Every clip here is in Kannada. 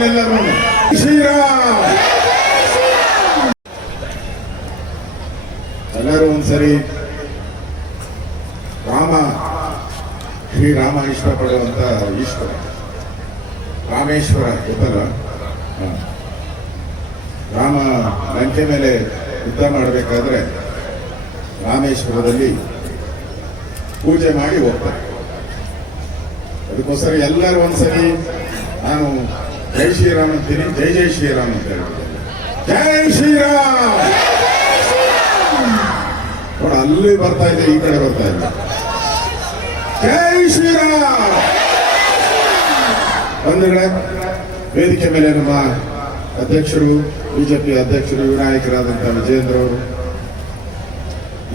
ಅವ್ರನ್ನೆಲ್ಲರೂ. ಶ್ರೀರಾಮ್. ಎಲ್ಲರೂ ಒಂದ್ಸರಿ ಶ್ರೀರಾಮ ಇಷ್ಟಪಡುವಂತ ಈಶ್ವರ ರಾಮೇಶ್ವರ ಗೊತ್ತಲ್ಲ. ರಾಮ ಲಂಕೆ ಮೇಲೆ ಯುದ್ಧ ಮಾಡಬೇಕಾದ್ರೆ ರಾಮೇಶ್ವರದಲ್ಲಿ ಪೂಜೆ ಮಾಡಿ ಹೋಗ್ತಾರೆ. ಅದಕ್ಕೋಸ್ಕರ ಎಲ್ಲರೂ ಒಂದ್ಸರಿ ನಾನು ಜೈ ಶ್ರೀರಾಮ್ ಅಂತೀನಿ, ಜೈ ಜೈ ಶ್ರೀರಾಮ್ ಅಂತ ಹೇಳ್ತೀನಿ. ಜೈ ಶ್ರೀರಾಮ್. ನೋಡ ಅಲ್ಲಿ ಬರ್ತಾ ಇದೆ, ಈ ಕಡೆ ಬರ್ತಾ ಇದೆ. ಜೈ ಶ್ರೀರಾಮ್. ಬಂಧುಗಳೇ, ವೇದಿಕೆ ಮೇಲೆ ನಮ್ಮ ಅಧ್ಯಕ್ಷರು, ಬಿಜೆಪಿ ಅಧ್ಯಕ್ಷರು, ವಿನಾಯಕರಾದಂಥ ವಿಜೇಂದ್ರ ಅವರು,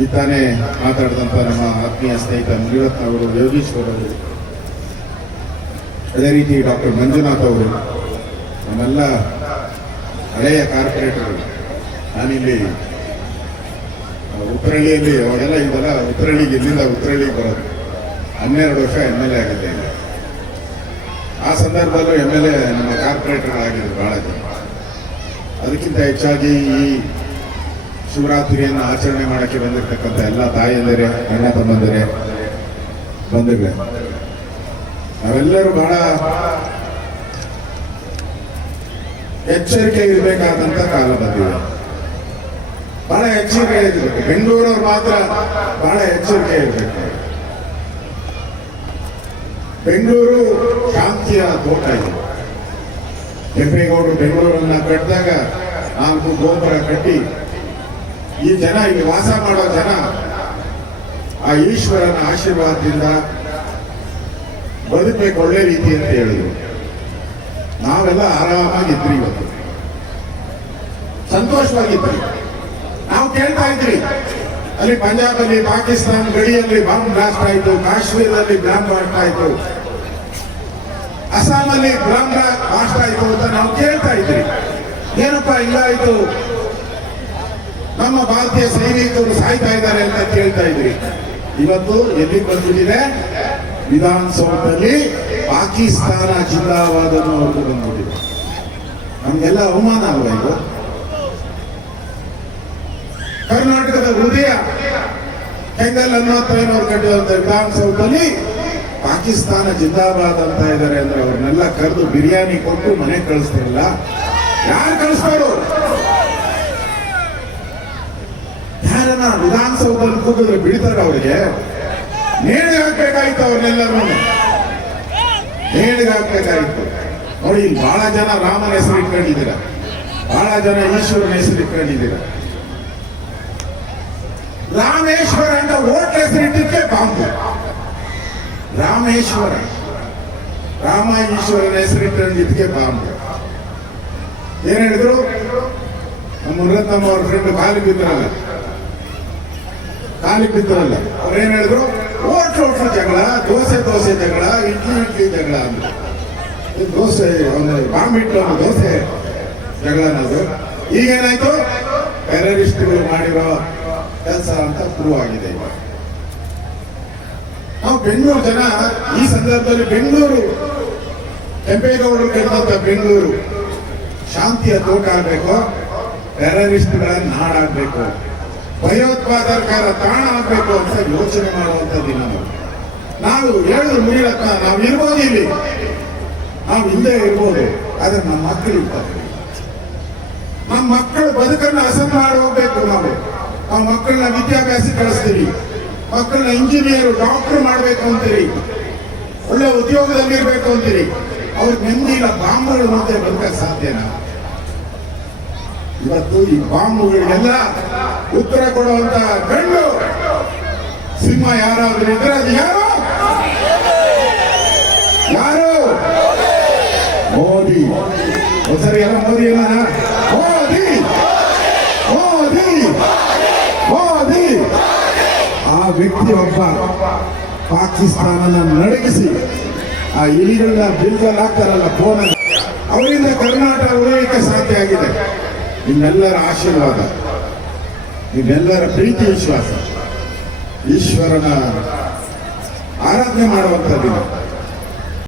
ಈ ತಾನೇ ಮಾತಾಡಿದಂಥ ನಮ್ಮ ಆತ್ಮೀಯ ಸ್ನೇಹಿತ ಮುನಿರತ್ನ ಅವರು, ಯೋಗೀಶ್ವರ್ ಅವರು, ಅದೇ ರೀತಿ ಡಾಕ್ಟರ್ ಮಂಜುನಾಥ್ ಅವರು, ನಮ್ಮೆಲ್ಲ ಹಳೆಯ ಕಾರ್ಪೊರೇಟರ್. ನಾನಿಲ್ಲಿ ಉತ್ತರಹಳ್ಳಿಯಲ್ಲಿ ಅವಾಗೆಲ್ಲ ಇದೆಲ್ಲ ಉತ್ತರಹಳ್ಳಿಗೆ, ಇಲ್ಲಿಂದ ಉತ್ತರಹಳ್ಳಿಗೆ ಬರೋದು. 12 ವರ್ಷ MLA ಆಗಿದೆ. ಆ ಸಂದರ್ಭದಲ್ಲೂ MLA ನಮ್ಮ ಕಾರ್ಪೊರೇಟರ್ ಆಗಿದ್ರು ಬಹಳ ಜನ. ಅದಕ್ಕಿಂತ ಹೆಚ್ಚಾಗಿ ಈ ಶಿವರಾತ್ರಿಯನ್ನು ಆಚರಣೆ ಮಾಡಕ್ಕೆ ಬಂದಿರತಕ್ಕಂಥ ಎಲ್ಲ ತಾಯಿಯಂದಿರೇ, ಅಣ್ಣ ತಮ್ಮಂದಿರೇ, ಬಂಧುಗಳೇ, ನಾವೆಲ್ಲರೂ ಬಹಳ ಎಚ್ಚರಿಕೆ ಇರಬೇಕಾದಂತ ಕಾಲ ಬಂದಿದೆ. ಬಹಳ ಎಚ್ಚರಿಕೆ ಇರಬೇಕು. ಬೆಂಗಳೂರವ್ರು ಮಾತ್ರ ಬಹಳ ಎಚ್ಚರಿಕೆ ಇರಬೇಕು. ಬೆಂಗಳೂರು ಶಾಂತಿಯ ತೋಟ ಇದೆ. ಕೆಂಪೇಗೌಡರು ಬೆಂಗಳೂರನ್ನ ಕಟ್ಟಿದಾಗ 4 ಗೋಪುರ ಕಟ್ಟಿ ಈ ಜನ, ಇಲ್ಲಿ ವಾಸ ಮಾಡೋ ಜನ ಆ ಈಶ್ವರನ ಆಶೀರ್ವಾದದಿಂದ ಬದುಕಬೇಕು ಒಳ್ಳೆ ರೀತಿ ಅಂತ ಹೇಳಿದ್ರು. ನಾವೆಲ್ಲ ಆರಾಮಾಗಿದ್ರಿ, ಇವತ್ತು ಸಂತೋಷವಾಗಿದ್ರಿ. ನಾವು ಕೇಳ್ತಾ ಇದ್ರಿ, ಅಲ್ಲಿ ಪಂಜಾಬಲ್ಲಿ, ಪಾಕಿಸ್ತಾನ ಗಡಿಯಲ್ಲಿ ಬಾಂಬ್ ಬ್ಲಾಸ್ಟ್ ಆಯಿತು, ಕಾಶ್ಮೀರದಲ್ಲಿ ಬಾಂಬ್ ಬ್ಲಾಸ್ಟ್ ಆಯಿತು, ಅಸ್ಸಾಮಲ್ಲಿ ಬಾಂಬ್ ಬ್ಲಾಸ್ಟ್ ಆಯಿತು ಅಂತ ನಾವು ಕೇಳ್ತಾ ಇದ್ರಿ. ಏನಪ್ಪ ಹಿಂಗಾಯಿತು, ನಮ್ಮ ಭಾರತೀಯ ಸೈನಿಕರು ಸಾಯ್ತಾ ಇದ್ದಾರೆ ಅಂತ ಕೇಳ್ತಾ ಇದ್ರಿ. ಇವತ್ತು ಎಲ್ಲಿ ಬಂದ್ಬಿಟ್ಟಿದೆ, ವಿಧಾನಸೌಧದಲ್ಲಿ ಪಾಕಿಸ್ತಾನ ಜಿಂದಾಬಾದನ್ನು ಹೊರಟು ಬಂದ್ಬಿಟ್ಟಿದೆ. ನಮ್ಗೆಲ್ಲ ಅವಮಾನ ಅಲ್ವಾ ಇದು? ಕರ್ನಾಟಕದ ಹೃದಯ ಕೆಂಗಲ್ ಹನುಮಂತಯ್ಯನವರು ಕಟ್ಟಿದಂತ ವಿಧಾನಸೌಧದಲ್ಲಿ ಪಾಕಿಸ್ತಾನ ಜಿಂದಾಬಾದ್ ಅಂತ ಇದ್ದಾರೆ ಅಂದ್ರೆ ಅವ್ರನ್ನೆಲ್ಲ ಕರೆದು ಬಿರಿಯಾನಿ ಕೊಟ್ಟು ಮನೆ ಕಳಿಸ್ತಿರಲ್ಲ. ಯಾರು ಕಳಿಸ್ತಾರೋ? ಯಾರನ್ನ ವಿಧಾನಸೌಧದಲ್ಲಿ ಕೂಗಿದ್ರೆ ಬಿಡ್ತಾರ? ಅವರಿಗೆ ನೇಣಿಗೆ ಹಾಕ್ಬೇಕಾಗಿತ್ತು, ಅವ್ರನ್ನೆಲ್ಲರೂ ನೇಣಿಗೆ ಹಾಕ್ಬೇಕಾಗಿತ್ತು. ನೋಡಿ, ಇಲ್ಲಿ ಬಹಳ ಜನ ರಾಮನ ಹೆಸರು ಇಟ್ಕೊಂಡಿದ್ದೀರ, ಬಹಳ ಜನ ಈಶ್ವರನ ಹೆಸರು ಇಟ್ಕೊಂಡಿದ್ದೀರ. ರಾಮೇಶ್ವರ ಅಂತ ಹೋಟ್ಲ ಹೆಸರಿಟ್ಟಿದ್ದೆ ಬಾಂಬು. ರಾಮೇಶ್ವರ, ರಾಮ ಈಶ್ವರನ ಹೆಸರಿಟ್ಟಿದ್ದಕ್ಕೆ ಬಾಂಬು. ಏನ್ ಹೇಳಿದ್ರು? ನಮ್ಮ ಮುನಿರತ್ನಮ್ಮ ಅವ್ರ ಫ್ರೆಂಡ್ ಕಾಲಿಗೆ ಬಿದ್ದರಲ್ಲ, ಅವ್ರೇನ್ ಹೇಳಿದ್ರು? ಹೋಟ್ಲು ಜಗಳ, ದೋಸೆ ಜಗಳ, ಇಡ್ಲಿ ಜಗಳ ಅಂದ್ರೆ. ದೋಸೆ ಬಾಂಬ್ ಇಟ್ಟು ಒಂದು ದೋಸೆ ಜಗಳ ಅನ್ನೋದು. ಈಗೇನಾಯ್ತು? ಟೆರರಿಸ್ಟ್ಗಳು ಮಾಡಿರೋ ಕೆಲಸ ಅಂತ ಪ್ರೂವ್ ಆಗಿದೆ. ಇವಾಗ ನಾವು ಬೆಂಗಳೂರು ಜನ ಈ ಸಂದರ್ಭದಲ್ಲಿ ಬೆಂಗಳೂರು, ಕೆಂಪೇಗೌಡರು ಕರೆದಂತ ಬೆಂಗಳೂರು ಶಾಂತಿಯ ತೋಟ ಆಗ್ಬೇಕು, ಟೆರರಿಸ್ಟ್ಗಳನ್ನ ನಾಡಾಗಬೇಕು, ಭಯೋತ್ಪಾದಕರ ತಾಣ ಆಗ್ಬೇಕು ಅಂತ ಯೋಚನೆ ಮಾಡುವಂತ ದಿನ. ನಾವು ಹೇಳಿದ್ರು ಮುನಿರತ್ನ, ನಾವು ಇರ್ಬೋದು ಇಲ್ಲಿ, ನಾವು ಹಿಂದೆ ಇರ್ಬೋದು, ಆದ್ರೆ ನಮ್ಮ ಮಕ್ಕಳು ಇರ್ತಾರೆ. ನಮ್ಮ ಮಕ್ಕಳು ಬದುಕನ್ನು ಹಸನ್ ಮಾಡಿ ಹೋಗ್ಬೇಕು. ನಾವು ಮಕ್ಕಳನ್ನ ವಿದ್ಯಾಭ್ಯಾಸ ಕಳಿಸ್ತೀವಿ, ಮಕ್ಕಳನ್ನ ಇಂಜಿನಿಯರ್, ಡಾಕ್ಟರ್ ಮಾಡ್ಬೇಕು ಅಂತೀರಿ, ಒಳ್ಳೆ ಉದ್ಯೋಗದಲ್ಲಿ ಇರ್ಬೇಕು ಅಂತೀರಿ. ಅವ್ರಿಗೆ ನೆಮ್ಮದಿಲ್ಲ. ಬಾಂಬುಗಳು ಮುಂದೆ ಬದುಕಕ್ಕೆ ಸಾಧ್ಯನಾ? ಇವತ್ತು ಈ ಬಾಂಬುಗಳಿಗೆಲ್ಲ ಉತ್ತರ ಕೊಡುವಂತ ಗಂಡು ಸಿಂಹ ಯಾರಾದ್ರೂ ಇದ್ರೆ ಅದು ಯಾರು? ಮೋದಿ. ಒಂದ್ಸರಿ ಎಲ್ಲ ಮೋದಿ ಅಲ್ಲ, ಮೋದಿ. ಆ ವ್ಯಕ್ತಿ ಒಬ್ಬ ಪಾಕಿಸ್ತಾನನ ನಡಗಿಸಿ ಆ ಇಲಿಗಳನ್ನ ಬಿಲ್ಗಲ್ಲಿ ಹಾಕ್ತಾರಲ್ಲ ಫೋನ್, ಅವರಿಂದ ಕರ್ನಾಟಕ ಉಳಿಯಲಿಕ್ಕೆ ಸಾಧ್ಯ ಆಗಿದೆ. ನಿಮ್ಮೆಲ್ಲರ ಆಶೀರ್ವಾದ, ನಿಮ್ಮೆಲ್ಲರ ಪ್ರೀತಿ ವಿಶ್ವಾಸ, ಈಶ್ವರನ ಆರಾಧನೆ ಮಾಡುವಂತ ದಿನ.